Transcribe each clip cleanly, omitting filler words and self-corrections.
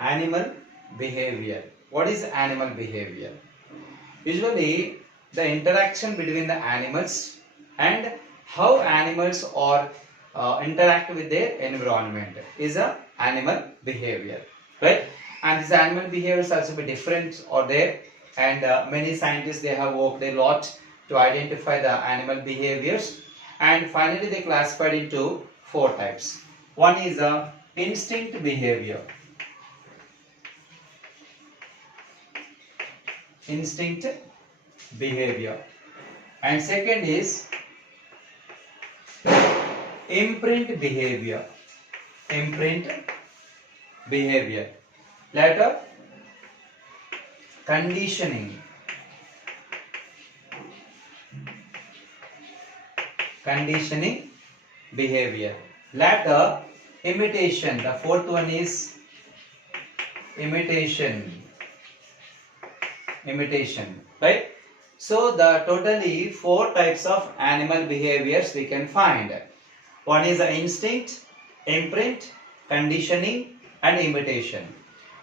Animal behavior. What is animal behavior? Usually the interaction between the animals and how animals or interact with their environment is a animal behavior, right? And this animal behavior is also be different or there, and many scientists they have worked a lot to identify the animal behaviors, and finally they classified into four types. One is a instinct behavior. Instinct behavior. And second is imprint behavior. Imprint behavior. Later, conditioning. Conditioning behavior. Later, imitation. The fourth one is imitation. Imitation, right? So the totally four types of animal behaviors we can find. One is the instinct, imprint, conditioning, and imitation.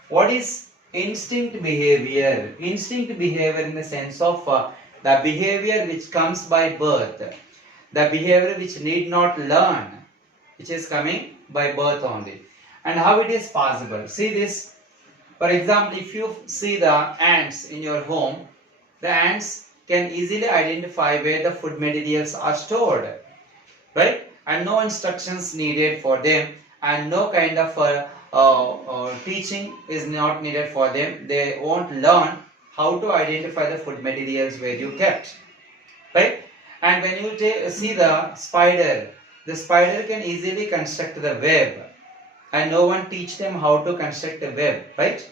What is instinct behavior? Instinct behavior in the sense of the behavior which comes by birth, the behavior which need not learn, which is coming by birth only. And how it is possible? See this. For example, if you see the ants in your home, the ants can easily identify where the food materials are stored, right? And no instructions needed for them, and no kind of teaching is not needed for them. They won't learn how to identify the food materials where you kept, right? And when you see the spider can easily construct the web, and no one teach them how to construct a web, right?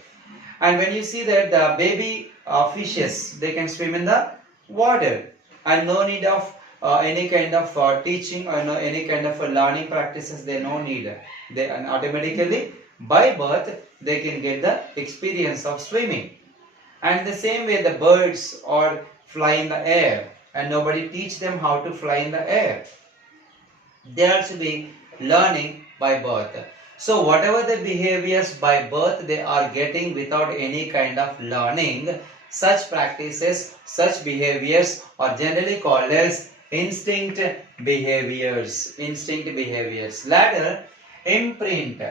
And when you see that the baby fishes, they can swim in the water, and no need of any kind of teaching or no any kind of learning practices, they no need. They automatically by birth they can get the experience of swimming. And the same way the birds or fly in the air, and nobody teach them how to fly in the air. They also be learning by birth. So whatever the behaviors by birth they are getting without any kind of learning, such practices, such behaviors are generally called as instinct behaviors. Instinct behaviors. Later, imprint.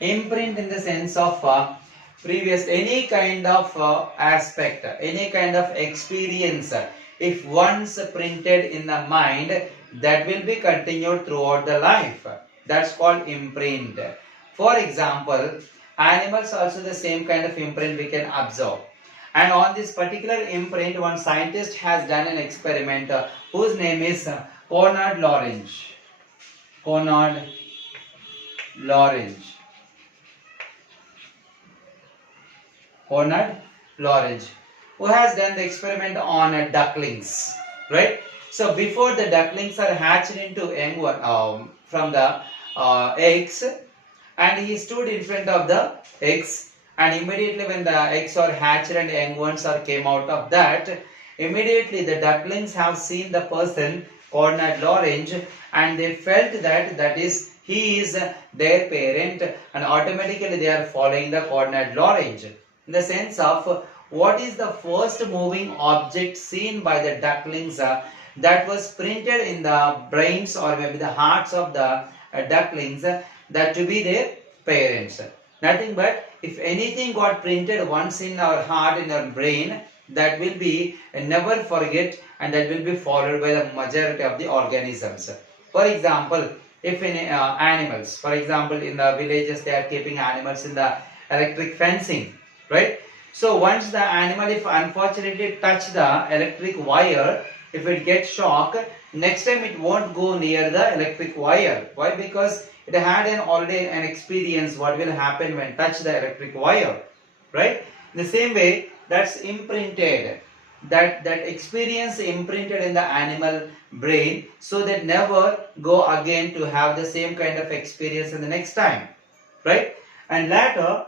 Imprint in the sense of previous any kind of aspect, any kind of experience. If once printed in the mind, that will be continued throughout the life. That's called imprint. For example, animals also the same kind of imprint we can observe. And on this particular imprint, one scientist has done an experiment whose name is Konrad Lorenz. Konrad Lorenz. Konrad Lorenz, who has done the experiment on ducklings, right? So before the ducklings are hatched into young one, from the eggs, and he stood in front of the eggs, and immediately when the eggs are hatched and young ones are came out of that, immediately the ducklings have seen the person Konrad Lorenz, and they felt that is he is their parent, and automatically they are following the Konrad Lorenz. In the sense of what is the first moving object seen by the ducklings that was printed in the brains or maybe the hearts of the ducklings, that to be their parents. Nothing but if anything got printed once in our heart, in our brain, that will be never forget, and that will be followed by the majority of the organisms. For example, if in animals, for example in the villages they are keeping animals in the electric fencing, right? So once the animal, if unfortunately touch the electric wire, if it gets shocked, next time it won't go near the electric wire. Why? Because it had already an experience what will happen when touch the electric wire, right? In the same way, that's imprinted, that experience imprinted in the animal brain, so that never go again to have the same kind of experience in the next time, right? And later,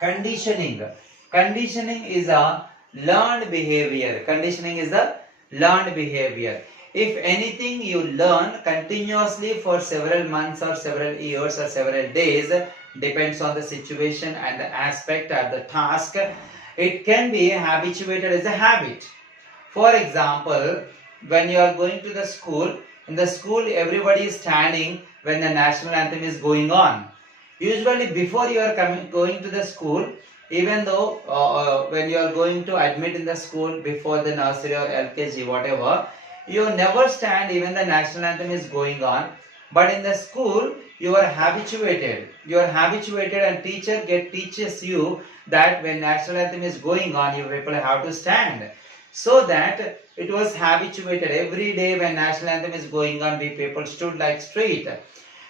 conditioning. Conditioning is a learned behavior. Conditioning is the learned behavior. If anything you learn continuously for several months or several years or several days, depends on the situation and the aspect of the task. It can be habituated as a habit. For example, when you are going to the school, in the school everybody is standing when the national anthem is going on. Usually before you are going to the school, even though when you are going to admit in the school before the nursery or LKG, whatever, you never stand even the national anthem is going on. But in the school, you are habituated. You are habituated and teacher teaches you that when national anthem is going on, you people have to stand. So that it was habituated. Every day when national anthem is going on, we people stood like straight.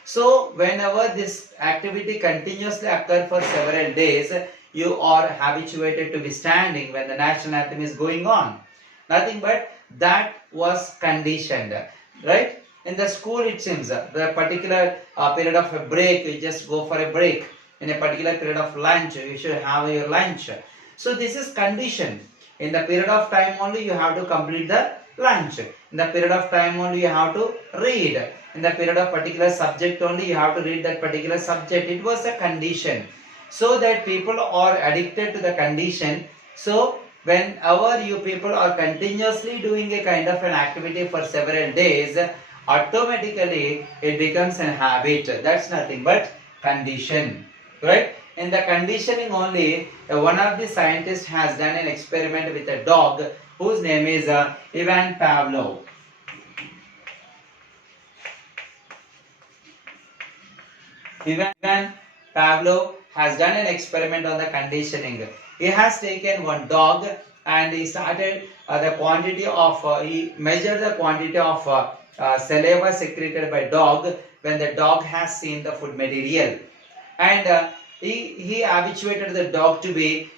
So whenever this activity continuously occur for several days, you are habituated to be standing when the national anthem is going on. Nothing but that was conditioned, right? In the school it seems, the particular period of a break, you just go for a break. In a particular period of lunch, you should have your lunch. So this is conditioned. In the period of time only you have to complete the lunch. In the period of time only you have to read. In the period of particular subject only you have to read that particular subject. It was a condition. So that people are addicted to the condition. So whenever you people are continuously doing a kind of an activity for several days, automatically it becomes a habit. That's nothing but condition, right? In the conditioning only, one of the scientists has done an experiment with a dog whose name is Ivan Pavlov. Ivan Pavlov has done an experiment on the conditioning. He has taken one dog and he started the quantity of, he measured the quantity of saliva secreted by dog when the dog has seen the food material. And he habituated the dog to be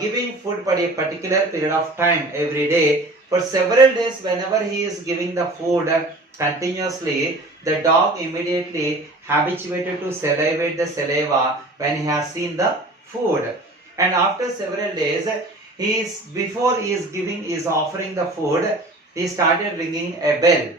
giving food for a particular period of time every day. For several days, whenever he is giving the food continuously, the dog immediately habituated to salivate the saliva when he has seen the food. And after several days, before he is offering the food, he started ringing a bell,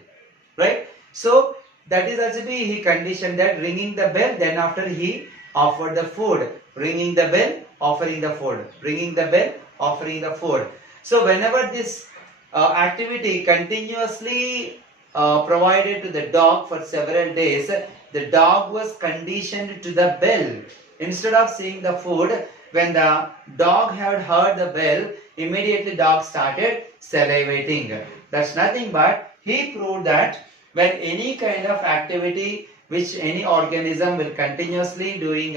right? So that is actually he conditioned that ringing the bell, then after he offered the food, ringing the bell, offering the food, ringing the bell, offering the food. So whenever this activity continuously provided to the dog for several days, the dog was conditioned to the bell. Instead of seeing the food, when the dog had heard the bell, immediately dog started salivating. That's nothing but he proved that when any kind of activity which any organism will continuously doing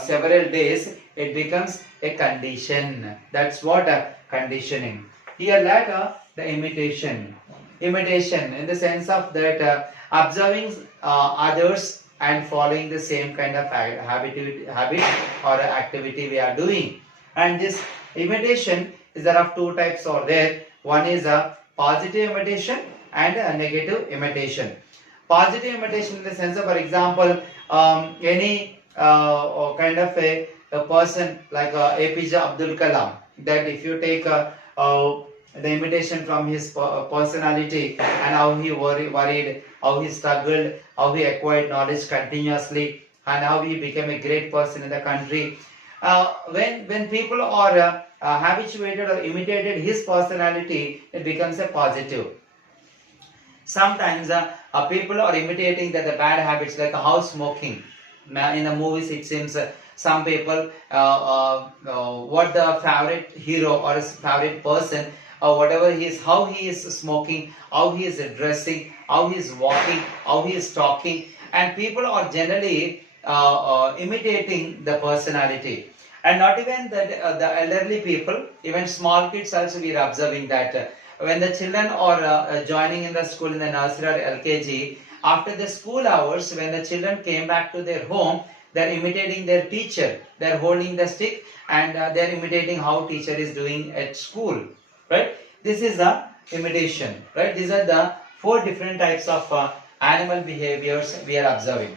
several days, it becomes a condition. That's what conditioning. Here later the imitation. Imitation in the sense of that observing others and following the same kind of habit or activity we are doing. And this imitation is there of two types are there. One is a positive imitation and a negative imitation. Positive imitation in the sense of, for example, any kind of a person like APJ Abdul Kalam, that if you take the imitation from his personality and how he worried, how he struggled, how he acquired knowledge continuously, and how he became a great person in the country. When people are habituated or imitated his personality, it becomes a positive. Sometimes people are imitating the bad habits like house smoking. In the movies it seems some people what the favorite hero or his favorite person or whatever he is, how he is smoking, how he is dressing, how he is walking, how he is talking, and people are generally imitating the personality. And not even the elderly people, even small kids also we are observing that when the children are joining in the school in the nursery or LKG, after the school hours, when the children came back to their home, they are imitating their teacher. They are holding the stick and they are imitating how teacher is doing at school. Right? This is a imitation. Right? These are the 4 different types of animal behaviors we are observing.